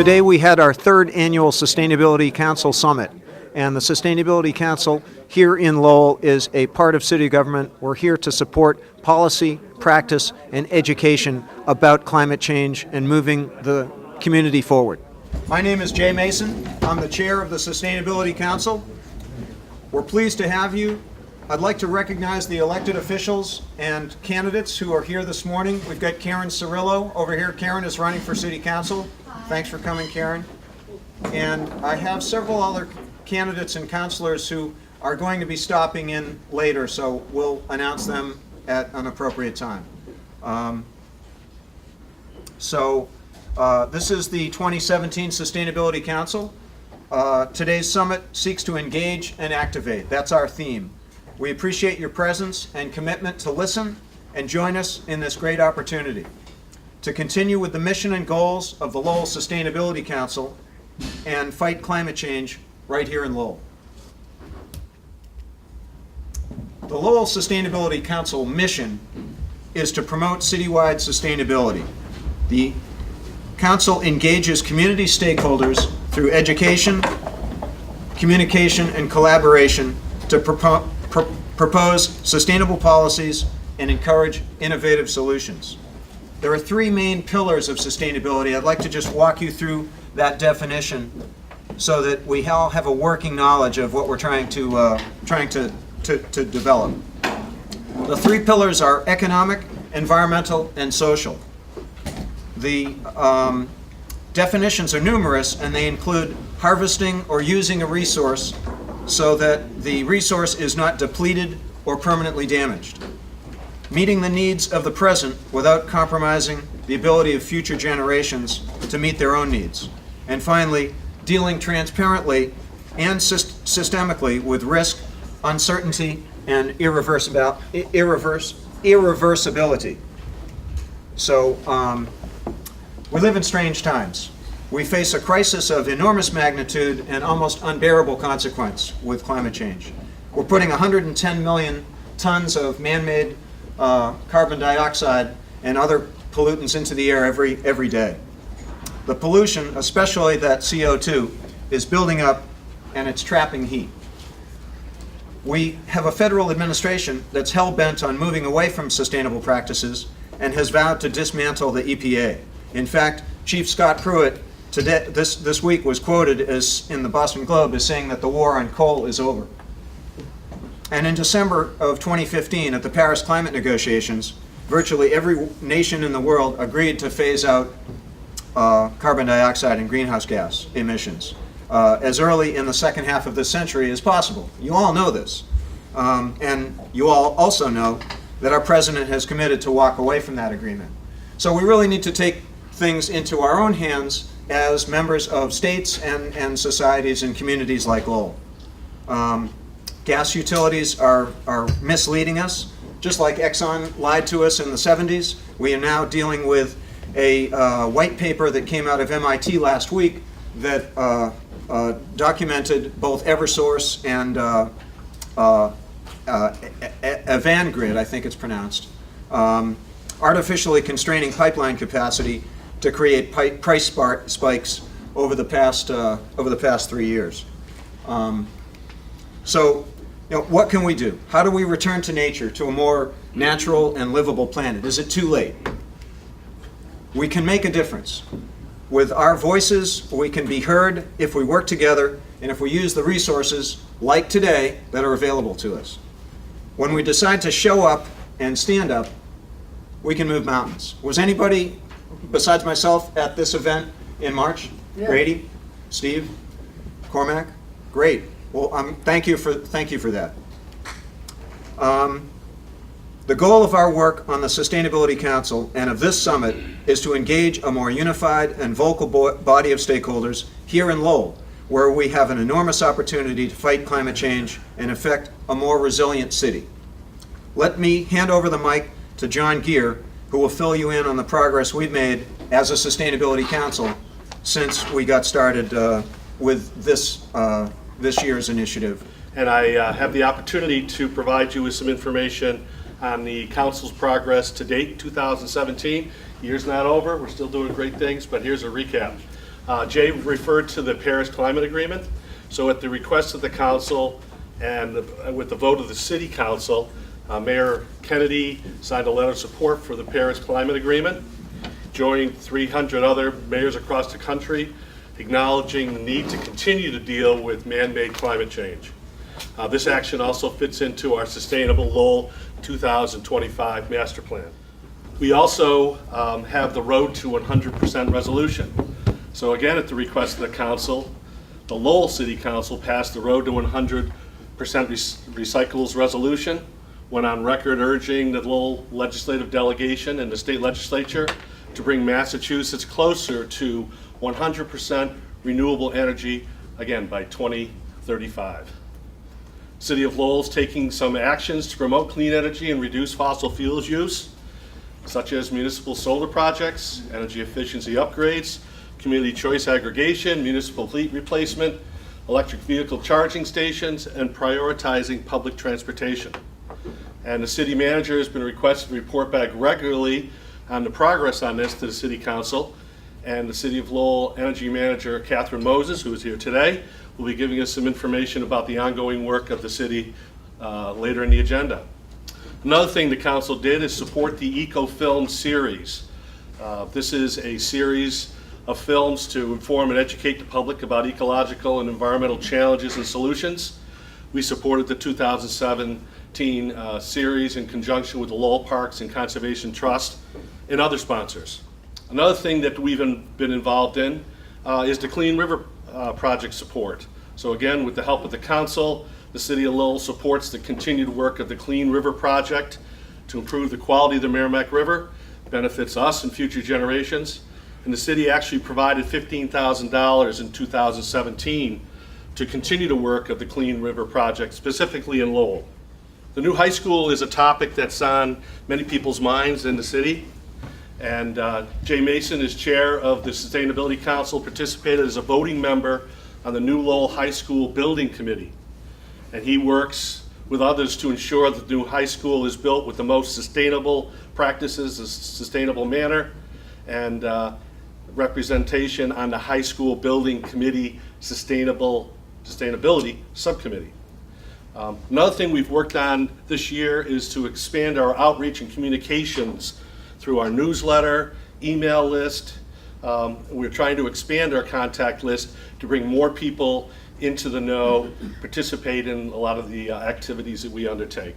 Today we had our third annual Sustainability Council Summit, and the Sustainability Council here in Lowell is a part of city government. We're here to support policy, practice, and education about climate change and moving the community forward. My name is Jay Mason. I'm the chair of the Sustainability Council. We're pleased to have you. I'd like to recognize the elected officials and candidates who are here this morning. We've got Karen Cirillo over here. Karen is running for City Council. Thanks for coming, Karen. And I have several other candidates and councilors who are going to be stopping in later, so we'll announce them at an appropriate time. This is the 2017 Sustainability Council. Today's summit seeks to engage and activate. That's our theme. We appreciate your presence and commitment to listen and join us in this great opportunity to continue with the mission and goals of the Lowell Sustainability Council and fight climate change right here in Lowell. The Lowell Sustainability Council mission is to promote citywide sustainability. The Council engages community stakeholders through education, communication, and collaboration to propose sustainable policies and encourage innovative solutions. There are three main pillars of sustainability. I'd like to just walk you through that definition so that we all have a working knowledge of what we're trying to develop. The three pillars are economic, environmental, and social. The definitions are numerous, and they include harvesting or using a resource so that the resource is not depleted or permanently damaged, meeting the needs of the present without compromising the ability of future generations to meet their own needs, and finally, dealing transparently and systemically with risk, uncertainty, and irreversibility. So we live in strange times. We face a crisis of enormous magnitude and almost unbearable consequence with climate change. We're putting 110 million tons of man-made carbon dioxide and other pollutants into the air every day. The pollution, especially that CO2, is building up and it's trapping heat. We have a federal administration that's hell-bent on moving away from sustainable practices and has vowed to dismantle the EPA. In fact, Chief Scott Pruitt today, this week was quoted as in the Boston Globe as saying that the war on coal is over. And in December of 2015 at the Paris climate negotiations, virtually every nation in the world agreed to phase out carbon dioxide and greenhouse gas emissions as early in the second half of this century as possible. You all know this. And you all also know that our president has committed to walk away from that agreement. So we really need to take things into our own hands as members of states and societies and communities like Lowell. Gas utilities are misleading us. Just like Exxon lied to us in the 70s, we are now dealing with a white paper that came out of MIT last week that documented both Eversource and Avangrid, I think it's pronounced, artificially constraining pipeline capacity to create price spikes over the past 3 years. So, what can we do? How do we return to nature, to a more natural and livable planet? Is it too late? We can make a difference. With our voices, we can be heard if we work together and if we use the resources, like today, that are available to us. When we decide to show up and stand up, we can move mountains. Was anybody besides myself at this event in March? Yeah. Grady, Steve, Cormac? Great. Well, thank you for that. The goal of our work on the Sustainability Council and of this summit is to engage a more unified and vocal body of stakeholders here in Lowell, where we have an enormous opportunity to fight climate change and effect a more resilient city. Let me hand over the mic to John Gear, who will fill you in on the progress we've made as a Sustainability Council since we got started with this year's initiative. And I have the opportunity to provide you with some information on the Council's progress to date, 2017. Year's not over, we're still doing great things, but here's a recap. Jay referred to the Paris Climate Agreement. So at the request of the council and with the vote of the city council, Mayor Kennedy signed a letter of support for the Paris Climate Agreement, joining 300 other mayors across the country, acknowledging the need to continue to deal with man-made climate change. This action also fits into our Sustainable Lowell 2025 Master Plan. We also have the Road to 100% resolution. So again, at the request of the council, the Lowell City Council passed the Road to 100% Recyclables resolution, went on record urging the Lowell legislative delegation and the state legislature to bring Massachusetts closer to 100% renewable energy, again, by 2035. City of Lowell is taking some actions to promote clean energy and reduce fossil fuels use, such as municipal solar projects, energy efficiency upgrades, community choice aggregation, municipal fleet replacement, electric vehicle charging stations, and prioritizing public transportation. And the city manager has been requested to report back regularly on the progress on this to the city council. And the City of Lowell Energy Manager, Catherine Moses, who is here today, will be giving us some information about the ongoing work of the city later in the agenda. Another thing the council did is support the Eco-Film series. This is a series of films to inform and educate the public about ecological and environmental challenges and solutions. We supported the 2017 series in conjunction with the Lowell Parks and Conservation Trust and other sponsors. Another thing that we've been involved in is the Clean River project support. So again, with the help of the council, the City of Lowell supports the continued work of the Clean River project to improve the quality of the Merrimack River, benefits us and future generations. And the city actually provided $15,000 in 2017 to continue the work of the Clean River project, specifically in Lowell. The new high school is a topic that's on many people's minds in the city. And Jay Mason, as chair of the Sustainability Council, participated as a voting member on the new Lowell High School Building Committee. And he works with others to ensure that the new high school is built with the most sustainable practices, a sustainable manner, and representation on the High School Building Committee Sustainability Subcommittee. Another thing we've worked on this year is to expand our outreach and communications through our newsletter, email list. We're trying to expand our contact list to bring more people into the know, participate in a lot of the activities that we undertake.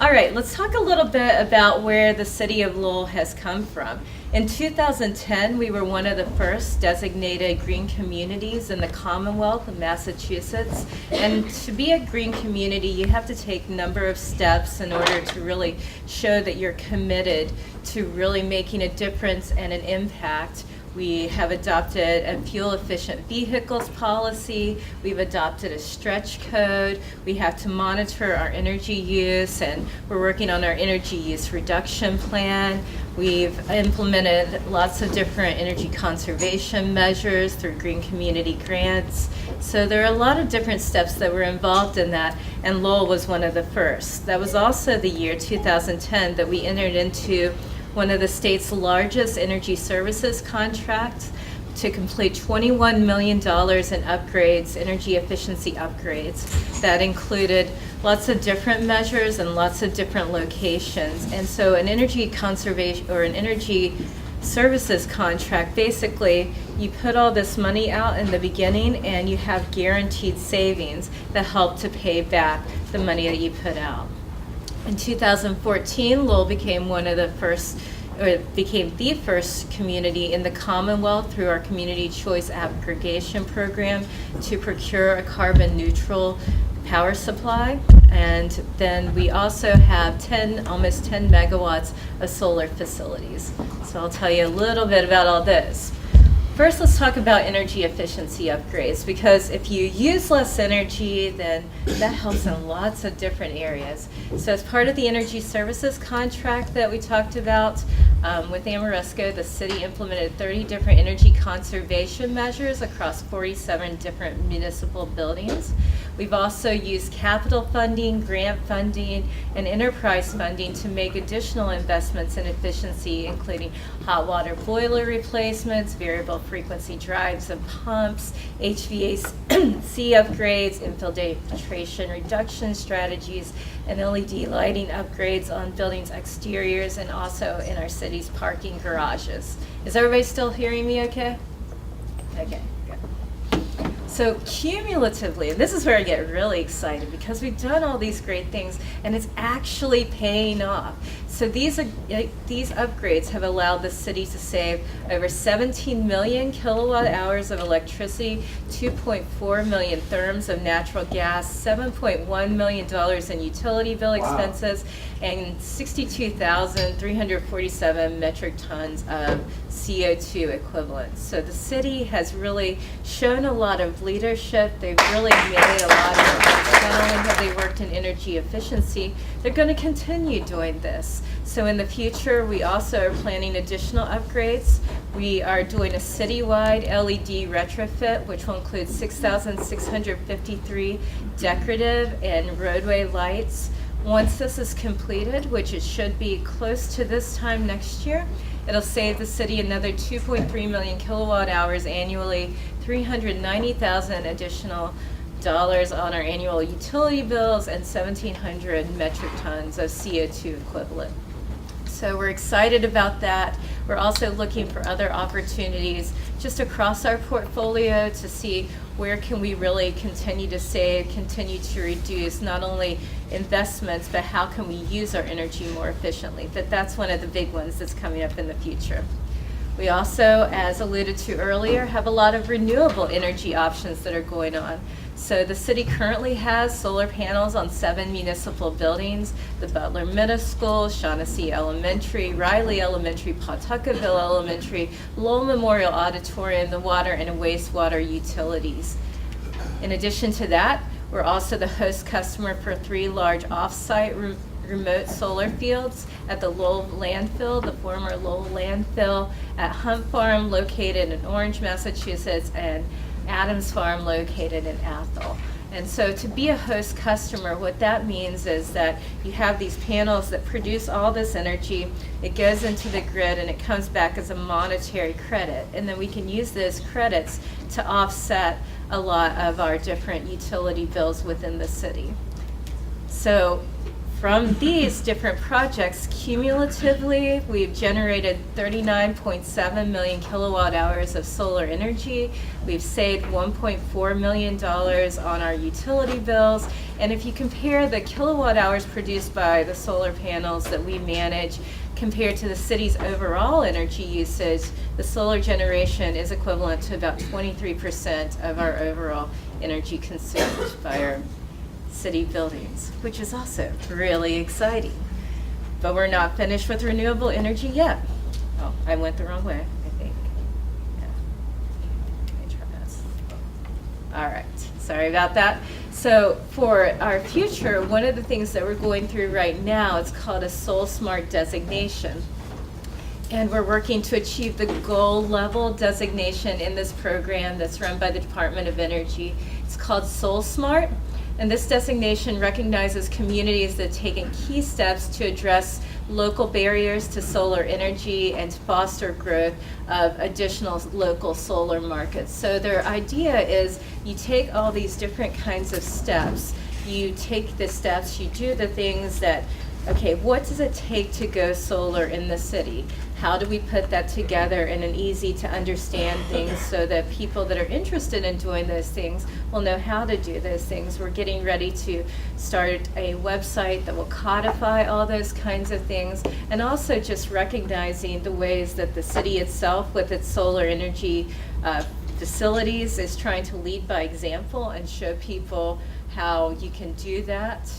All right, let's talk a little bit about where the City of Lowell has come from. In 2010, we were one of the first designated green communities in the Commonwealth of Massachusetts. And to be a green community, you have to take a number of steps in order to really show that you're committed to really making a difference and an impact. We have adopted a fuel-efficient vehicles policy. We've adopted a stretch code. We have to monitor our energy use, and we're working on our energy use reduction plan. We've implemented lots of different energy conservation measures through green community grants. So there are a lot of different steps that were involved in that, and Lowell was one of the first. That was also the year 2010 that we entered into one of the state's largest energy services contracts to complete $21 million in upgrades, energy efficiency upgrades. That included lots of different measures and lots of different locations. And so an energy conservation or an energy services contract, basically you put all this money out in the beginning and you have guaranteed savings that help to pay back the money that you put out. In 2014, Lowell became the first community in the Commonwealth through our Community Choice Aggregation Program to procure a carbon neutral power supply. And then we also have almost 10 megawatts of solar facilities. So I'll tell you a little bit about all this. First, let's talk about energy efficiency upgrades, because if you use less energy, then that helps in lots of different areas. So as part of the energy services contract that we talked about with Amoresco, the city implemented 30 different energy conservation measures across 47 different municipal buildings. We've also used capital funding, grant funding, and enterprise funding to make additional investments in efficiency, including hot water boiler replacements, variable frequency drives and pumps, HVAC upgrades, infiltration reduction strategies, and LED lighting upgrades on buildings' exteriors and also in our city's parking garages. Is everybody still hearing me okay? Okay, good. So cumulatively, and this is where I get really excited because we've done all these great things and it's actually paying off. So these upgrades have allowed the city to save over 17 million kilowatt hours of electricity, 2.4 million therms of natural gas, $7.1 million in utility bill expenses, and 62,347 metric tons of CO2 equivalent. So the city has really shown a lot of leadership. They've really made a lot of, not only have they worked in energy efficiency, they're going to continue doing this. So in the future, we also are planning additional upgrades. We are doing a citywide LED retrofit, which will include 6,653 decorative and roadway lights. Once this is completed, which it should be close to this time next year, it'll save the city another 2.3 million kilowatt hours annually, 390,000 additional dollars on our annual utility bills, and 1,700 metric tons of CO2 equivalent. So we're excited about that. We're also looking for other opportunities just across our portfolio to see where can we really continue to save, continue to reduce not only investments, but how can we use our energy more efficiently. That's one of the big ones that's coming up in the future. We also, as alluded to earlier, have a lot of renewable energy options that are going on. So the city currently has solar panels on 7 municipal buildings: the Butler Middle School, Shaughnessy Elementary, Riley Elementary, Pawtuckaville Elementary, Lowell Memorial Auditorium, the water and wastewater utilities. In addition to that, we're also the host customer for 3 large off-site remote solar fields at the Lowell landfill, the former Lowell landfill, at Hunt Farm located in Orange, Massachusetts, and Adams Farm located in Athol. And so to be a host customer, what that means is that you have these panels that produce all this energy, it goes into the grid, and it comes back as a monetary credit. And then we can use those credits to offset a lot of our different utility bills within the city. So from these different projects, cumulatively, we've generated 39.7 million kilowatt hours of solar energy. We've saved $1.4 million on our utility bills. And if you compare the kilowatt hours produced by the solar panels that we manage compared to the city's overall energy usage, the solar generation is equivalent to about 23% of our overall energy consumed by our city buildings, which is also really exciting. But we're not finished with renewable energy yet. Oh, I went the wrong way, I think. Yeah. Let me try this. All right, sorry about that. So for our future, one of the things that we're going through right now, it's called a Soul Smart designation. And we're working to achieve the gold level designation in this program that's run by the Department of Energy. It's called Soul Smart. And this designation recognizes communities that have taken key steps to address local barriers to solar energy and to foster growth of additional local solar markets. So their idea is you take all these different kinds of steps, you take the steps, you do the things that, okay, what does it take to go solar in the city? How do we put that together in an easy to understand things so that people that are interested in doing those things will know how to do those things? We're getting ready to start a website that will codify all those kinds of things, and also just recognizing the ways that the city itself with its solar energy facilities is trying to lead by example and show people how you can do that.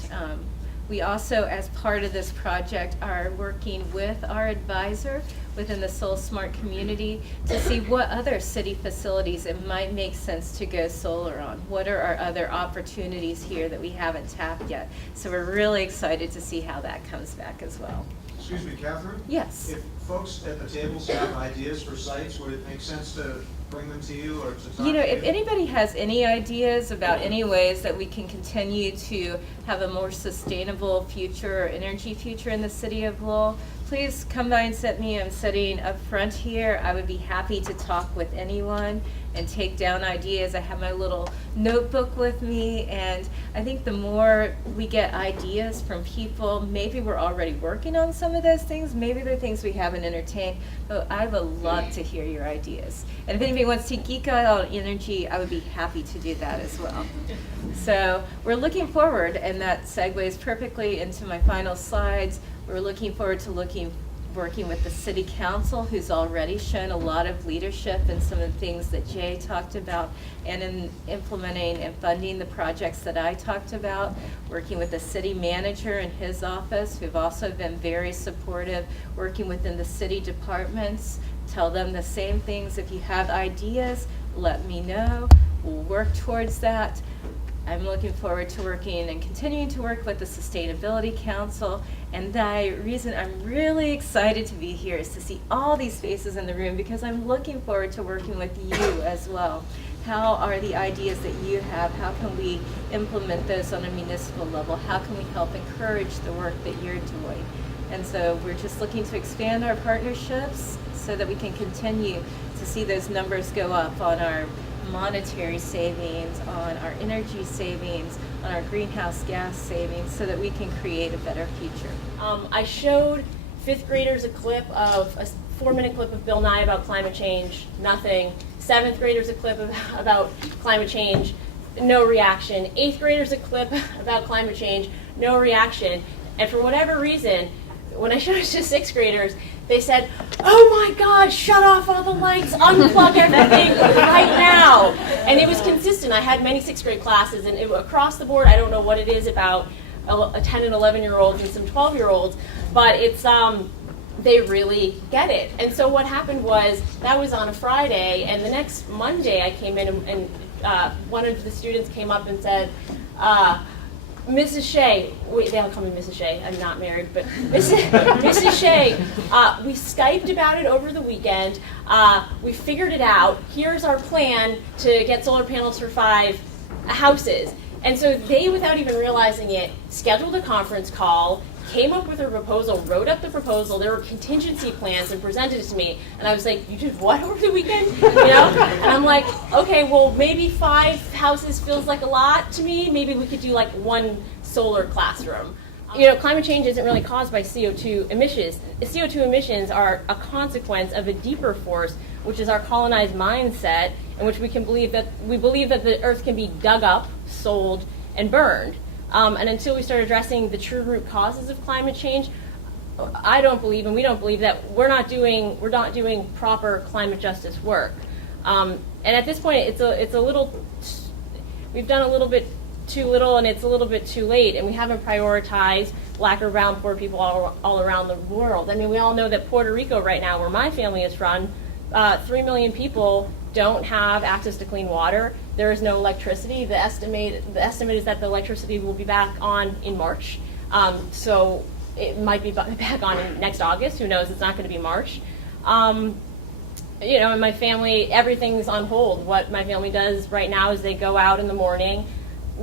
We also, as part of this project, are working with our advisor within the Soul Smart community to see what other city facilities it might make sense to go solar on. What are our other opportunities here that we haven't tapped yet? So we're really excited to see how that comes back as well. Excuse me, Catherine? Yes. If folks at the tables have ideas for sites, would it make sense to bring them to you or to talk You know, to if anybody has any ideas about any ways that we can continue to have a more sustainable future or energy future in the city of Lowell, please come by and sit me. I'm sitting up front here. I would be happy to talk with anyone and take down ideas. I have my little notebook with me, and I think the more we get ideas from people, maybe we're already working on some of those things, maybe they're things we haven't entertained, but I would love to hear your ideas. And if anybody wants to geek out on energy, I would be happy to do that as well. So we're looking forward, and that segues perfectly into my final slides. We're looking forward to working with the city council, who's already shown a lot of leadership in some of the things that Jay talked about, and in implementing and funding the projects that I talked about, working with the city manager and his office, who've also been very supportive, working within the city departments, tell them the same things. If you have ideas, let me know. We'll work towards that. I'm looking forward to working and continuing to work with the Sustainability Council. And the reason I'm really excited to be here is to see all these faces in the room, because I'm looking forward to working with you as well. How are the ideas that you have? How can we implement those on a municipal level? How can we help encourage the work that you're doing? And so we're just looking to expand our partnerships so that we can continue to see those numbers go up on our monetary savings, on our energy savings, on our greenhouse gas savings, so that we can create a better future. I showed fifth graders a 4-minute clip of Bill Nye about climate change, nothing. Seventh graders a clip about climate change, no reaction. Eighth graders a clip about climate change, no reaction. And for whatever reason, when I showed it to sixth graders, they said, "Oh my God, shut off all the lights, unplug everything right now." And it was consistent. I had many sixth grade classes, and across the board, I don't know what it is about a 10 and 11-year-olds and some 12-year-olds, but it's they really get it. And so what happened was, that was on a Friday, and the next Monday I came in and one of the students came up and said, Mrs. Shea, they all call me Mrs. Shea, I'm not married, but Mrs. Shea, we Skyped about it over the weekend, we figured it out, here's our plan to get solar panels for 5 houses. And so they, without even realizing it, scheduled a conference call, came up with a proposal, wrote up the proposal, there were contingency plans, and presented it to me. And I was like, "You did what over the weekend?" You know? And I'm like, okay, well, maybe 5 houses feels like a lot to me. Maybe we could do like 1 solar classroom. You know, climate change isn't really caused by CO2 emissions. CO2 emissions are a consequence of a deeper force, which is our colonized mindset, in which we believe that the earth can be dug up, sold, and burned. And until we start addressing the true root causes of climate change, I don't believe, and we don't believe, that we're not doing proper climate justice work. And at this point, it's a little, we've done a little bit too little, and it's a little bit too late, and we haven't prioritized Black or brown poor people all around the world. I mean, we all know that Puerto Rico right now, where my family is from, 3 million people don't have access to clean water. There is no electricity. The estimate is that the electricity will be back on in March. So it might be back on in next August. Who knows? It's not going to be March. You know, in my family, everything's on hold. What my family does right now is they go out in the morning,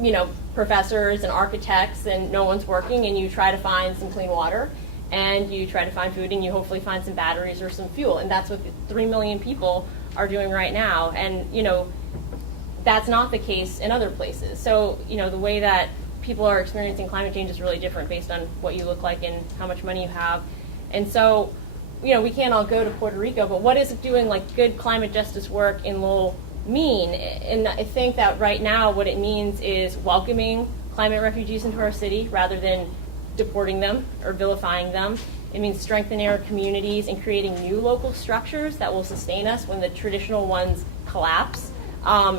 you know, professors and architects, and no one's working, and you try to find some clean water, and you try to find food, and you hopefully find some batteries or some fuel. And that's what 3 million people are doing right now. And, you know, that's not the case in other places. So, you know, the way that people are experiencing climate change is really different based on what you look like and how much money you have. And so, you know, we can't all go to Puerto Rico, but what is doing like good climate justice work in Lowell mean? And I think that right now what it means is welcoming climate refugees into our city rather than deporting them or vilifying them. It means strengthening our communities and creating new local structures that will sustain us when the traditional ones collapse.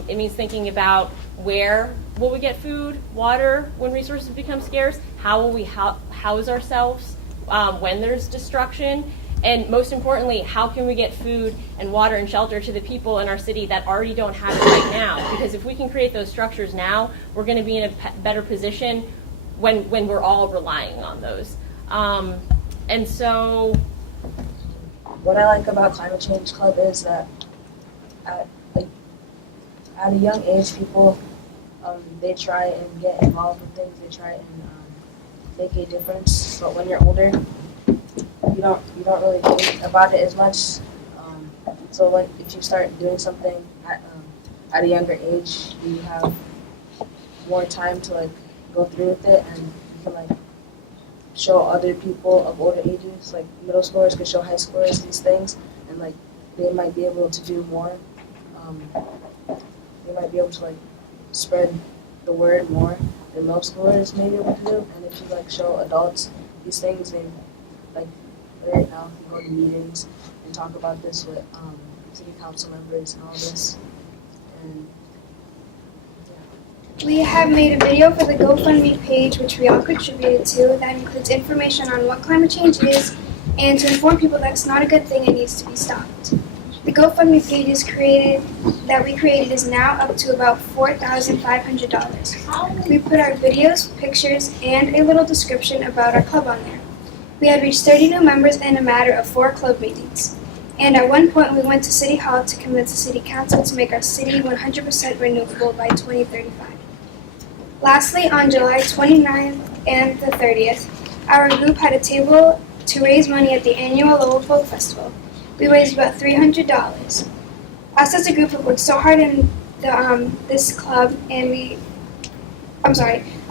It means thinking about where will we get food, water when resources become scarce, how will we house ourselves when there's destruction, and most importantly, how can we get food and water and shelter to the people in our city that already don't have it right now? Because if we can create those structures now, we're going to be in a better position when we're all relying on those. And so, what I like about Climate Change Club is that at a young age, people they try and get involved with things. They try and make a difference. But when you're older, you don't really think about it as much. So if you start doing something at a younger age, you have more time to like go through with it, and you can like show other people of older ages, like middle schoolers could show high schoolers these things, and like they might be able to do more. They might be able to like spread the word more than middle schoolers may be able to do. And if you like show adults these things, they like right now if you go to meetings and talk about this with city council members and all this. And we have made a video for the GoFundMe page, which we all contributed to, that includes information on what climate change is and to inform people that it's not a good thing and needs to be stopped. The GoFundMe page we created is now up to about $4,500. We put our videos, pictures, and a little description about our club on there. We had reached 30 new members in a matter of 4 club meetings. And at one point, we went to City Hall to convince the City Council to make our city 100% renewable by 2035. Lastly, on July 29th and the 30th, our group had a table to raise money at the annual Lowell Folk Festival. We raised about $300. Us as a group have worked so hard in this club, and us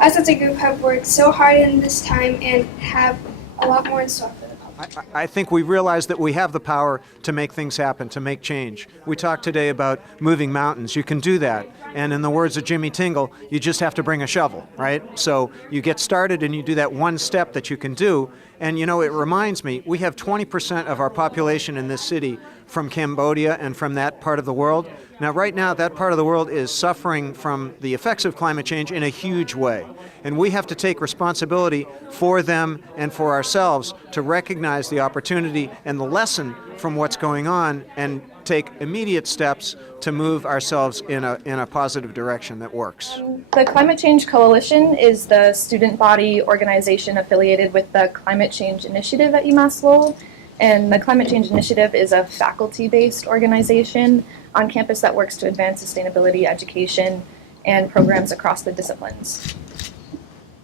as a group have worked so hard in this time and have a lot more in store for the public. I think we realize that we have the power to make things happen, to make change. We talked today about moving mountains. You can do that. And in the words of Jimmy Tingle, you just have to bring a shovel, right? So you get started and you do that one step that you can do. And you know, it reminds me, we have 20% of our population in this city from Cambodia and from that part of the world. Now, right now, that part of the world is suffering from the effects of climate change in a huge way. And we have to take responsibility for them and for ourselves to recognize the opportunity and the lesson from what's going on and take immediate steps to move ourselves in a positive direction that works. The Climate Change Coalition is the student body organization affiliated with the Climate Change Initiative at UMass Lowell. And the Climate Change Initiative is a faculty-based organization on campus that works to advance sustainability education and programs across the disciplines.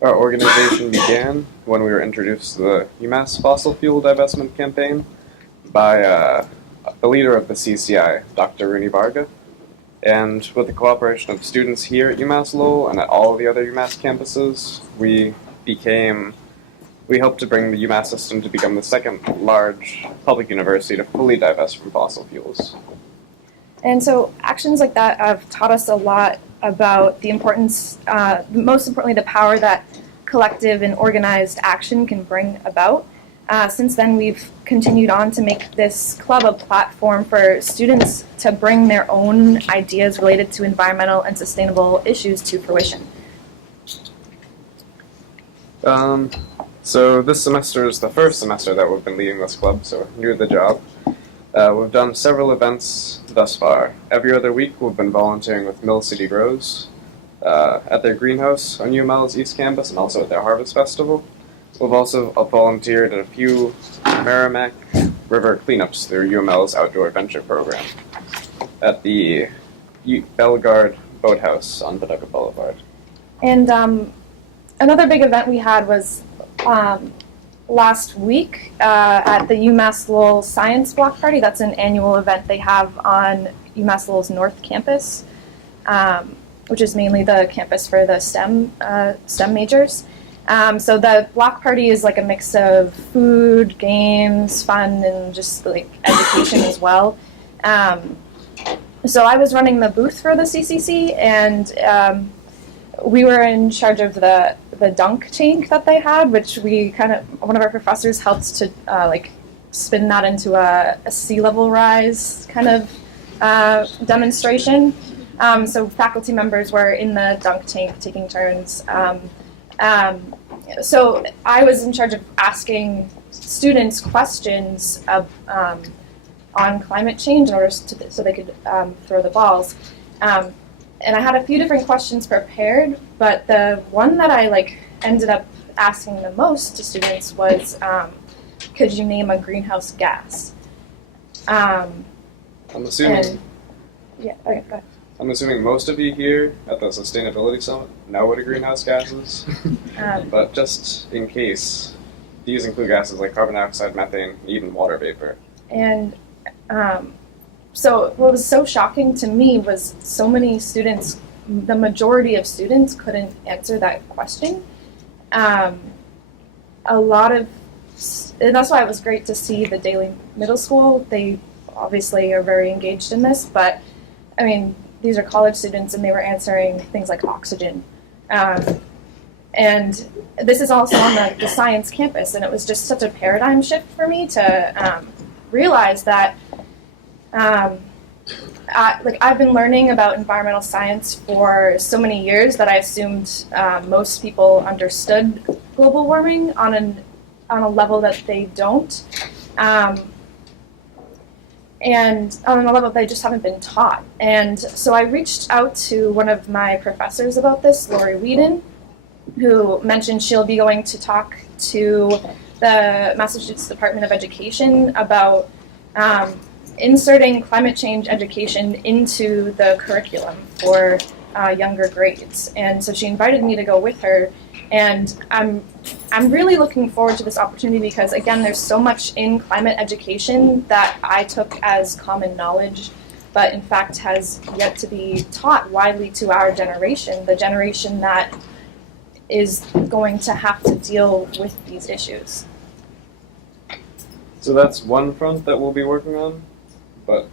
Our organization began when we were introduced to the UMass fossil fuel divestment campaign by the leader of the CCI, Dr. Rooney Varga. And with the cooperation of students here at UMass Lowell and at all the other UMass campuses, we helped to bring the UMass system to become the second large public university to fully divest from fossil fuels. And so actions like that have taught us a lot about the importance, most importantly, the power that collective and organized action can bring about. Since then, we've continued on to make this club a platform for students to bring their own ideas related to environmental and sustainable issues to fruition. So this semester is the first semester that we've been leading this club, so new to the job. We've done several events thus far. Every other week we've been volunteering with Mill City Grows at their greenhouse on UML's East Campus and also at their Harvest Festival. We've also volunteered at a few Merrimack River cleanups through UML's Outdoor Adventure program at the Bellegarde Boathouse on Paducah Boulevard. And another big event we had was last week at the UMass Lowell Science Block Party. That's an annual event they have on UMass Lowell's North Campus, which is mainly the campus for the STEM majors. So the block party is like a mix of food, games, fun, and just like education as well. So I was running the booth for the CCC, and we were in charge of the dunk tank that they had, which one of our professors helped to spin that into a sea level rise kind of demonstration. So faculty members were in the dunk tank taking turns. So I was in charge of asking students questions on climate change in order so they could throw the balls. And I had a few different questions prepared, but the one that I ended up asking the most to students was, could you name a greenhouse gas? I'm assuming. Yeah, okay, go ahead. I'm assuming most of you here at the Sustainability Summit know what a greenhouse gas is, but just in case, these include gases like carbon dioxide, methane, even water vapor. And so what was so shocking to me was so many students, the majority of students couldn't answer that question. And that's why it was great to see the Daily Middle School. They obviously are very engaged in this, but I mean, these are college students and they were answering things like oxygen. And this is also on the science campus, and it was just such a paradigm shift for me to realize that I've been learning about environmental science for so many years that I assumed most people understood global warming on a level that they don't. And on a level they just haven't been taught. And so I reached out to one of my professors about this, Lori Whedon, who mentioned she'll be going to talk to the Massachusetts Department of Education about inserting climate change education into the curriculum for younger grades. And so she invited me to go with her. And I'm really looking forward to this opportunity because, again, there's so much in climate education that I took as common knowledge, but in fact has yet to be taught widely to our generation, the generation that is going to have to deal with these issues. So that's one front that we'll be working on, but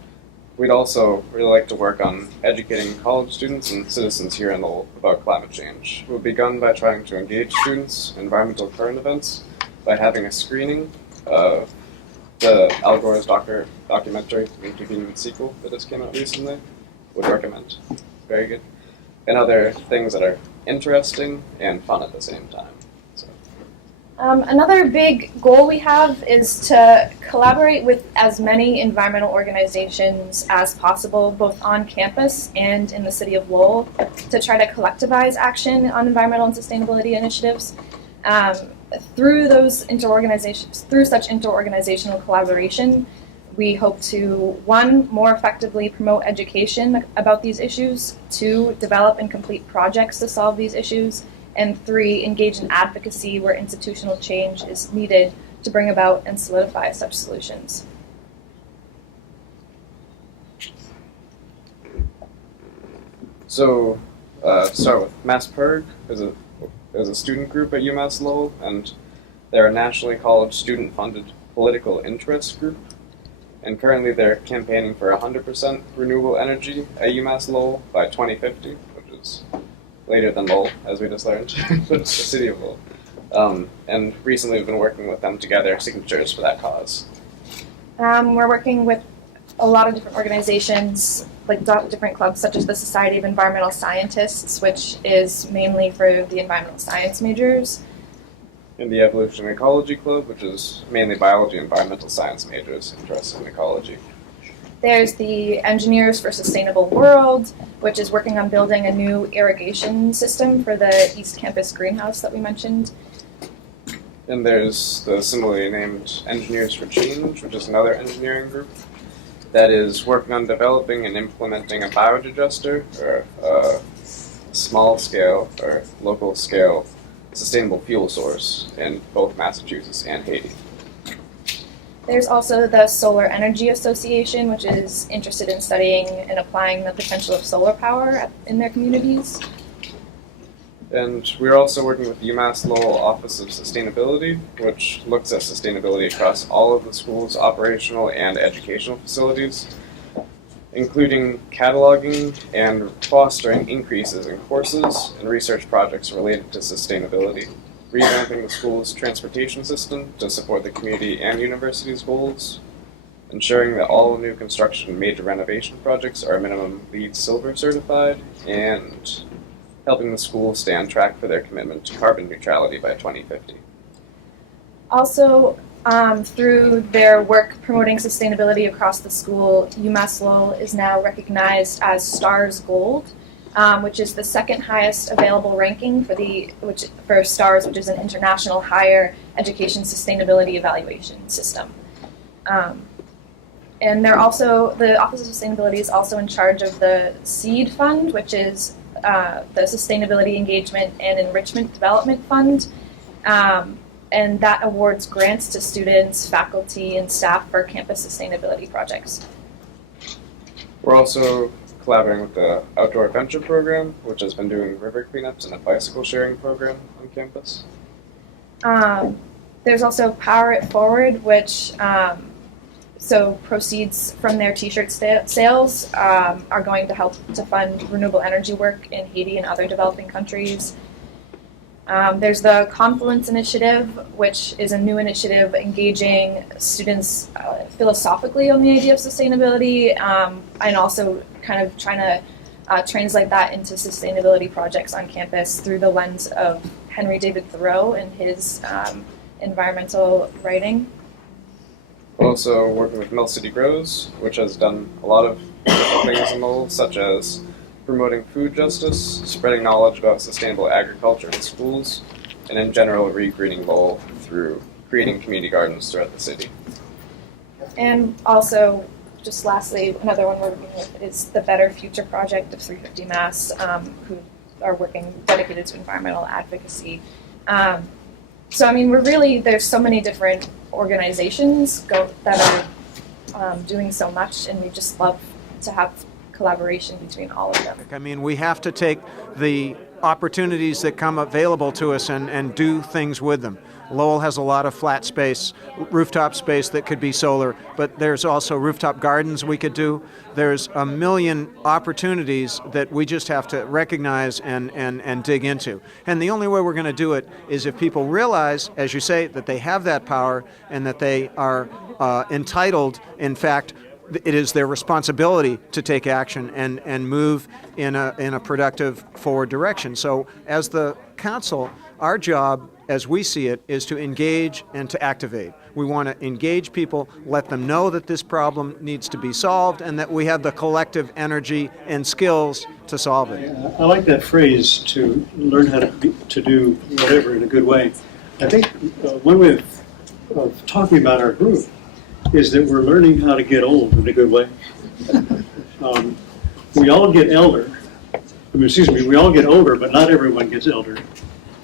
we'd also really like to work on educating college students and citizens here in Lowell about climate change. We've begun by trying to engage students in environmental current events by having a screening of the Al Gore's documentary, Inconvenient Sequel, that just came out recently. Would recommend. Very good. And other things that are interesting and fun at the same time. Another big goal we have is to collaborate with as many environmental organizations as possible, both on campus and in the city of Lowell, to try to collectivize action on environmental and sustainability initiatives. Through such interorganizational collaboration, we hope to, 1, more effectively promote education about these issues, 2, develop and complete projects to solve these issues, and 3, engage in advocacy where institutional change is needed to bring about and solidify such solutions. So, to start with, MassPIRG is a student group at UMass Lowell, and they're a nationally college student-funded political interest group. And currently they're campaigning for 100% renewable energy at UMass Lowell by 2050, which is later than Lowell, as we just learned, but it's the city of Lowell. And recently we've been working with them to gather signatures for that cause. We're working with a lot of different organizations, like different clubs, such as the Society of Environmental Scientists, which is mainly for the environmental science majors. And the Evolution and Ecology Club, which is mainly biology and environmental science majors interested in ecology. There's the Engineers for Sustainable World, which is working on building a new irrigation system for the East Campus greenhouse that we mentioned. And there's the similarly named Engineers for Change, which is another engineering group that is working on developing and implementing a biodigester, or a small-scale or local-scale sustainable fuel source in both Massachusetts and Haiti. There's also the Solar Energy Association, which is interested in studying and applying the potential of solar power in their communities. And we're also working with the UMass Lowell Office of Sustainability, which looks at sustainability across all of the school's operational and educational facilities, including cataloging and fostering increases in courses and research projects related to sustainability, revamping the school's transportation system to support the community and university's goals, ensuring that all new construction and major renovation projects are minimum LEED Silver certified, and helping the school stay on track for their commitment to carbon neutrality by 2050. Also, through their work promoting sustainability across the school, UMass Lowell is now recognized as STARS Gold, which is the second highest available ranking for STARS, which is an international higher education sustainability evaluation system. And they're also, the Office of Sustainability is also in charge of the SEED Fund, which is the Sustainability Engagement and Enrichment Development Fund. And that awards grants to students, faculty, and staff for campus sustainability projects. We're also collaborating with the Outdoor Adventure Program, which has been doing river cleanups and a bicycle sharing program on campus. There's also Power It Forward, which so proceeds from their t-shirt sales are going to help to fund renewable energy work in Haiti and other developing countries. There's the Confluence Initiative, which is a new initiative engaging students philosophically on the idea of sustainability, and also kind of trying to translate that into sustainability projects on campus through the lens of Henry David Thoreau and his environmental writing. We're also working with Mill City Grows, which has done a lot of things in Lowell, such as promoting food justice, spreading knowledge about sustainable agriculture in schools, and in general re-greening Lowell through creating community gardens throughout the city. And also, just lastly, another one we're working with is the Better Future Project of 350 Mass, who are working dedicated to environmental advocacy. So I mean, there's so many different organizations that are doing so much, and we just love to have collaboration between all of them. I mean, we have to take the opportunities that come available to us and do things with them. Lowell has a lot of flat space, rooftop space that could be solar, but there's also rooftop gardens we could do. There's a million opportunities that we just have to recognize and dig into. And the only way we're going to do it is if people realize, as you say, that they have that power and that they are entitled, in fact, it is their responsibility to take action and move in a productive forward direction. So as the council, our job, as we see it, is to engage and to activate. We want to engage people, let them know that this problem needs to be solved and that we have the collective energy and skills to solve it. I like that phrase, to learn how to do whatever in a good way. I think one way of talking about our group is that we're learning how to get old in a good way. We all get elder. We all get older, but not everyone gets elder.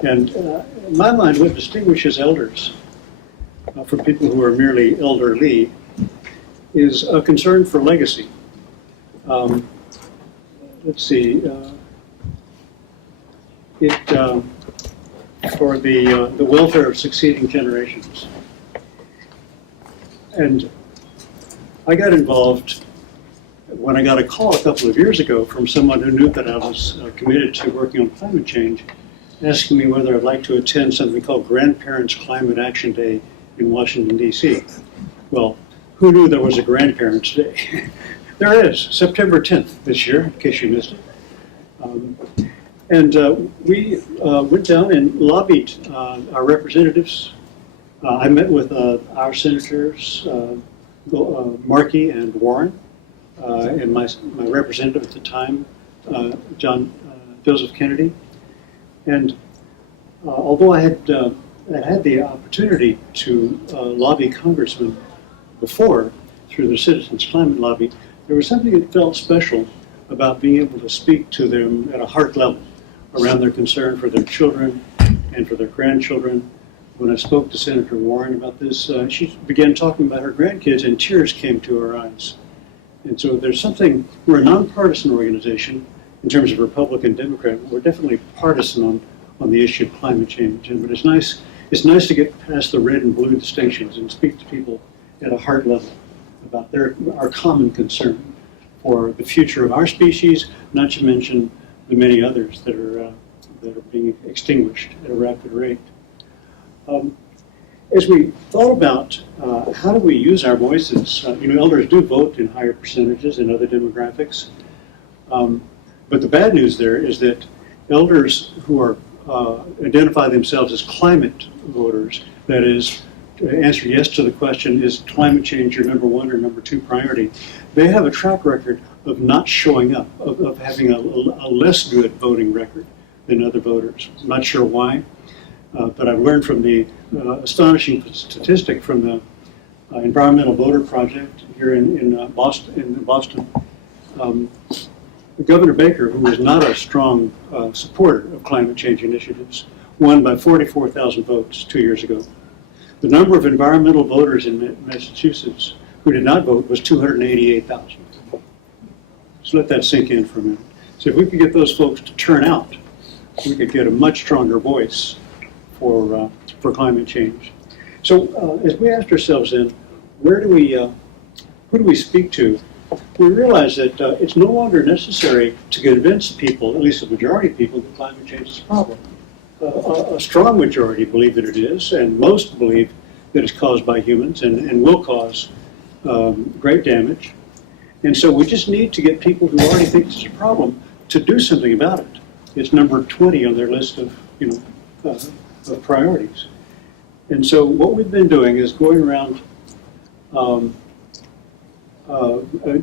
And in my mind, what distinguishes elders from people who are merely elderly is a concern for legacy. Let's see. For the welfare of succeeding generations. And I got involved when I got a call a couple of years ago from someone who knew that I was committed to working on climate change, asking me whether I'd like to attend something called Grandparents Climate Action Day in Washington, D.C. Well, who knew there was a Grandparents Day? There is, September 10th this year, in case you missed it. We went down and lobbied our representatives. I met with our senators, Markey and Warren, and my representative at the time, Joseph Kennedy. And although I had the opportunity to lobby congressmen before through the Citizens Climate Lobby, there was something that felt special about being able to speak to them at a heart level around their concern for their children and for their grandchildren. When I spoke to Senator Warren about this, she began talking about her grandkids and tears came to her eyes. And so there's something, we're a nonpartisan organization in terms of Republican, Democrat. We're definitely partisan on the issue of climate change. But it's nice to get past the red and blue distinctions and speak to people at a heart level about our common concern for the future of our species, not to mention the many others that are being extinguished at a rapid rate. As we thought about how do we use our voices, elders do vote in higher percentages in other demographics. But the bad news there is that elders who are identify themselves as climate voters, that is, to answer yes to the question, is climate change your number one or number two priority, they have a track record of not showing up, of having a less good voting record than other voters. I'm not sure why, but I've learned from the astonishing statistic from the environmental voter project here in Boston. Governor Baker, who was not a strong supporter of climate change initiatives, won by 44,000 votes 2 years ago. The number of environmental voters in Massachusetts who did not vote was 288,000. So let that sink in for a minute. So if we could get those folks to turn out, we could get a much stronger voice for climate change. So as we asked ourselves then, who do we speak to? We realize that it's no longer necessary to convince people, at least the majority of people, that climate change is a problem. A strong majority believe that it is, and most believe that it's caused by humans and will cause great damage. And so we just need to get people who already think it's a problem to do something about it. It's number 20 on their list of, of priorities. And so what we've been doing is going around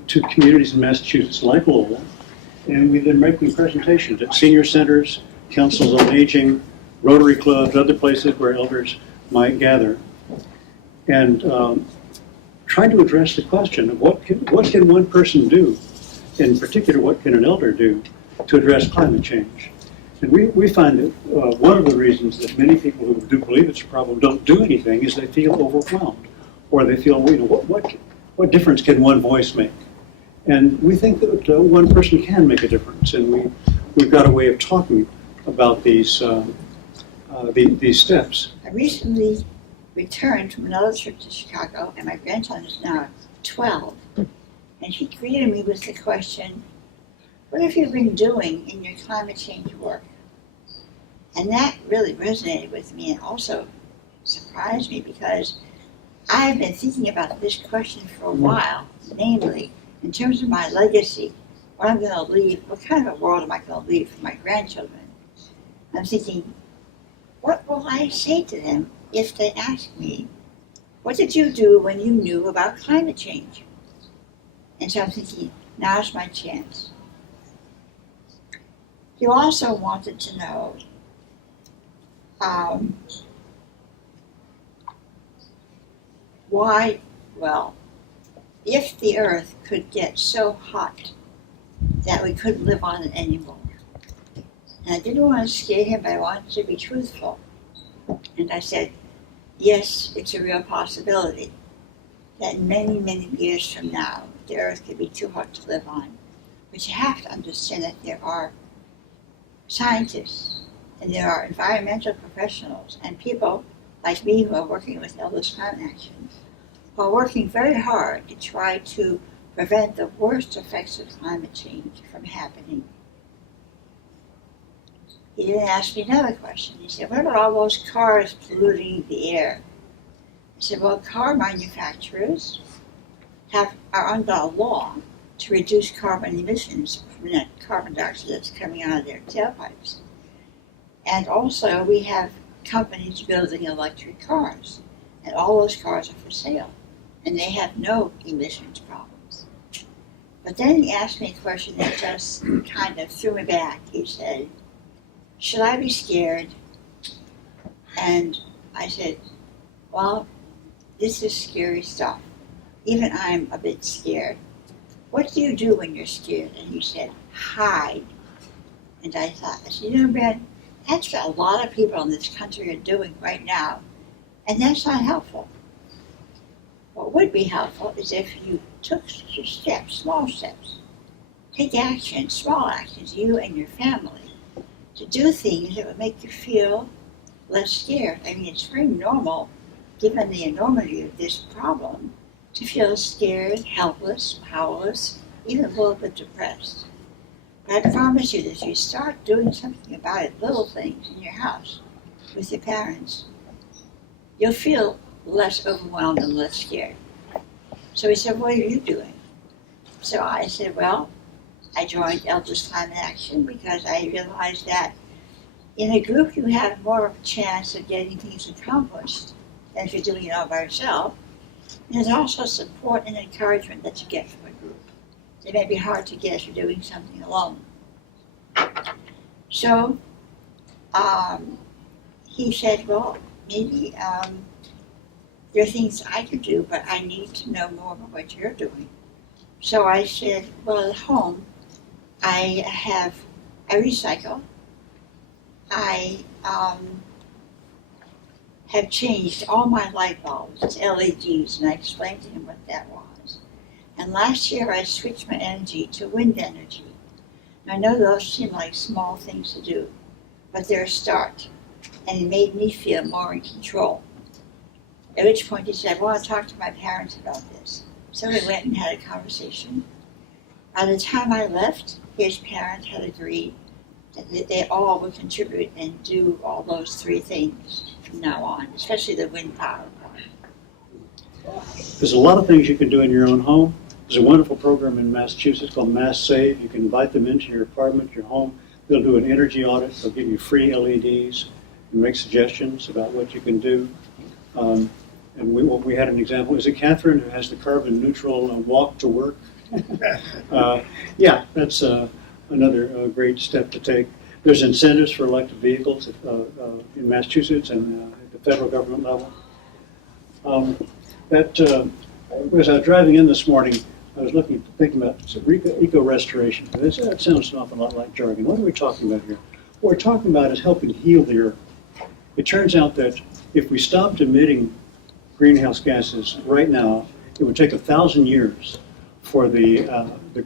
to communities in Massachusetts like Lowell, and we've been making presentations at senior centers, councils on aging, Rotary clubs, other places where elders might gather, and trying to address the question of what can one person do, in particular what can an elder do to address climate change. And we find that one of the reasons that many people who do believe it's a problem don't do anything is they feel overwhelmed, or they feel, what difference can one voice make? And we think that one person can make a difference, and we've got a way of talking about these steps. I recently returned from another trip to Chicago, and my grandson is now 12. And he greeted me with the question, what have you been doing in your climate change work? And that really resonated with me and also surprised me, because I've been thinking about this question for a while, namely, in terms of my legacy, what I'm going to leave, what kind of a world am I going to leave for my grandchildren? I'm thinking, what will I say to them if they ask me, what did you do when you knew about climate change? And so I'm thinking, now's my chance. You also wanted to know why, well, if the earth could get so hot that we couldn't live on it anymore. And I didn't want to scare him, but I wanted to be truthful. And I said, yes, it's a real possibility that many, many years from now, the earth could be too hot to live on. But you have to understand that there are scientists and there are environmental professionals and people like me who are working with Elders Climate Action, who are working very hard to try to prevent the worst effects of climate change from happening. He then asked me another question. He said, what about all those cars polluting the air? I said, well, car manufacturers are under a law to reduce carbon emissions from that carbon dioxide that's coming out of their tailpipes. And also we have companies building electric cars, and all those cars are for sale, and they have no emissions problems. But then he asked me a question that just kind of threw me back. He said, should I be scared? And I said, well, this is scary stuff. Even I'm a bit scared. What do you do when you're scared? And he said, hide. And I said, Ben, that's what a lot of people in this country are doing right now, and that's not helpful. What would be helpful is if you took steps, small steps, take action, small actions, you and your family, to do things that would make you feel less scared. I mean, it's very normal, given the enormity of this problem, to feel scared, helpless, powerless, even a little bit depressed. But I promise you that if you start doing something about it, little things in your house, with your parents, you'll feel less overwhelmed and less scared. So he said, what are you doing? So I said, well, I joined Elders Climate Action because I realized that in a group you have more of a chance of getting things accomplished than if you're doing it all by yourself. And there's also support and encouragement that you get from a group. It may be hard to get if you're doing something alone. So he said, well, maybe there are things I can do, but I need to know more about what you're doing. So I said, well, at home, I recycle. I have changed all my light bulbs to LEDs, and I explained to him what that was. And last year I switched my energy to wind energy. And I know those seem like small things to do, but they're a start. And it made me feel more in control. At which point he said, I want to talk to my parents about this. So we went and had a conversation. By the time I left, his parents had agreed that they all would contribute and do all those three things from now on, especially the wind power part. There's a lot of things you can do in your own home. There's a wonderful program in Massachusetts called Mass Save. You can invite them into your apartment, your home. They'll do an energy audit. They'll give you free LEDs and make suggestions about what you can do. And we had an example. Is it Catherine who has the carbon neutral walk to work? Yeah, that's another great step to take. There's incentives for electric vehicles in Massachusetts and at the federal government level. As I was driving in this morning, I was thinking about eco-restoration. That sounds an awful lot like jargon. What are we talking about here? What we're talking about is helping heal the earth. It turns out that if we stopped emitting greenhouse gases right now, it would take 1,000 years for the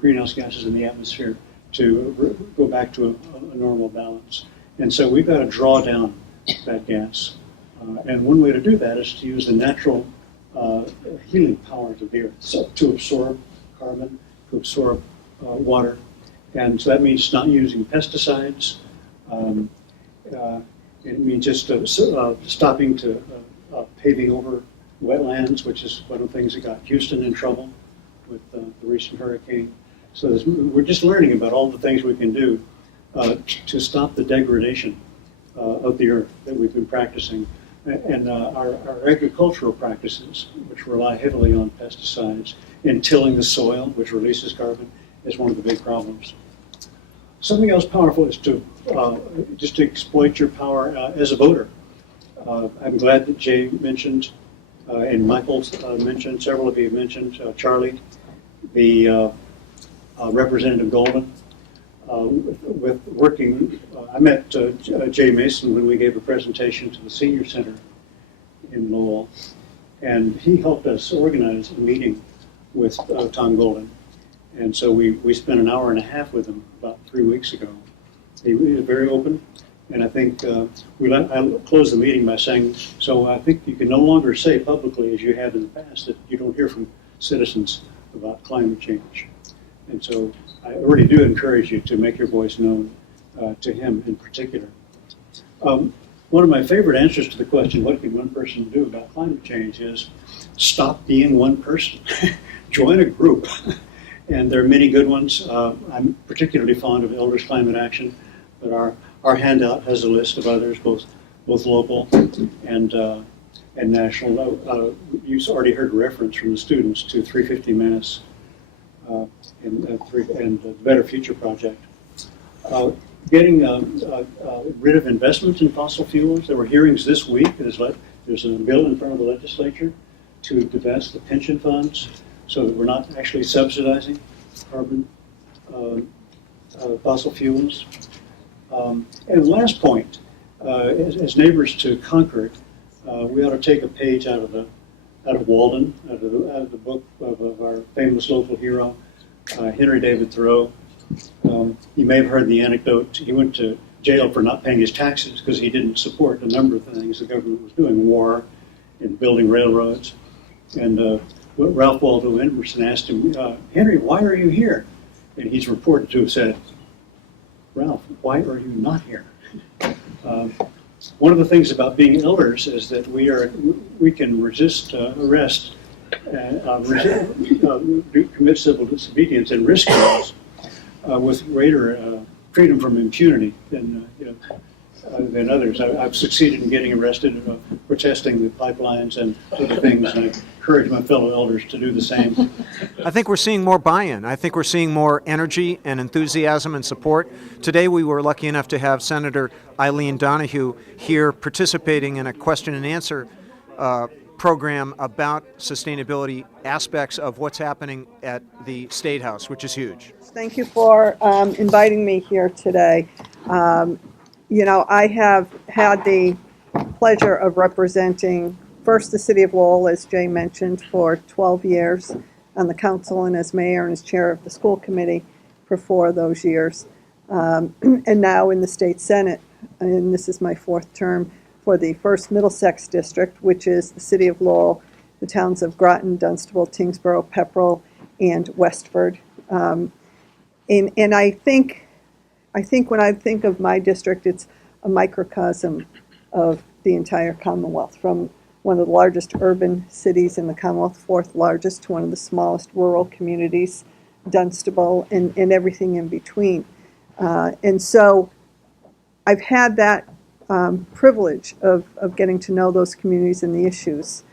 greenhouse gases in the atmosphere to go back to a normal balance. And so we've got to draw down that gas. And one way to do that is to use the natural healing powers of the earth, so to absorb carbon, to absorb water. And so that means not using pesticides. It means just stopping to paving over wetlands, which is one of the things that got Houston in trouble with the recent hurricane. So we're just learning about all the things we can do to stop the degradation of the earth that we've been practicing. And our agricultural practices, which rely heavily on pesticides, and tilling the soil, which releases carbon, is one of the big problems. Something else powerful is to just to exploit your power as a voter. I'm glad that Jay mentioned, and Michael mentioned, several of you mentioned, Charlie, the Representative Golden. With working, I met Jay Mason when we gave a presentation to the Senior Center in Lowell, and he helped us organize a meeting with Tom Golden. And so we spent an hour and a half with him about 3 weeks ago. He was very open, and I think I closed the meeting by saying, so I think you can no longer say publicly, as you have in the past, that you don't hear from citizens about climate change. And so I really do encourage you to make your voice known to him in particular. One of my favorite answers to the question, what can one person do about climate change, is stop being one person. Join a group. And there are many good ones. I'm particularly fond of Elders Climate Action, but our handout has a list of others, both local and national. You've already heard a reference from the students to 350 Mass and the Better Future Project. Getting rid of investments in fossil fuels. There were hearings this week. There's a bill in front of the legislature to divest the pension funds so that we're not actually subsidizing carbon fossil fuels. And the last point, as neighbors to Concord, we ought to take a page out of Walden, out of the book of our famous local hero, Henry David Thoreau. You may have heard the anecdote. He went to jail for not paying his taxes because he didn't support a number of things the government was doing, war and building railroads. And Ralph Waldo Emerson asked him, Henry, why are you here? And he's reported to have said, Ralph, why are you not here? One of the things about being elders is that we can resist arrest, commit civil disobedience, and risk things with greater freedom from impunity than others. I've succeeded in getting arrested protesting the pipelines and other things, and I encourage my fellow elders to do the same. I think we're seeing more buy-in. I think we're seeing more energy and enthusiasm and support. Today we were lucky enough to have Senator Eileen Donohue here participating in a question and answer program about sustainability aspects of what's happening at the State House, which is huge. Thank you for inviting me here today. I have had the pleasure of representing first the city of Lowell, as Jay mentioned, for 12 years on the council, and as mayor and as chair of the school committee for 4 of those years, and now in the state senate, and this is my 4th term for the 1st Middlesex district, which is the city of Lowell, the towns of Groton, Dunstable, Tingsboro, Pepperell, and Westford. And I think when I think of my district, it's a microcosm of the entire Commonwealth, from one of the largest urban cities in the Commonwealth, 4th largest, to one of the smallest rural communities, Dunstable, and everything in between. And so I've had that privilege of getting to know those communities and the issues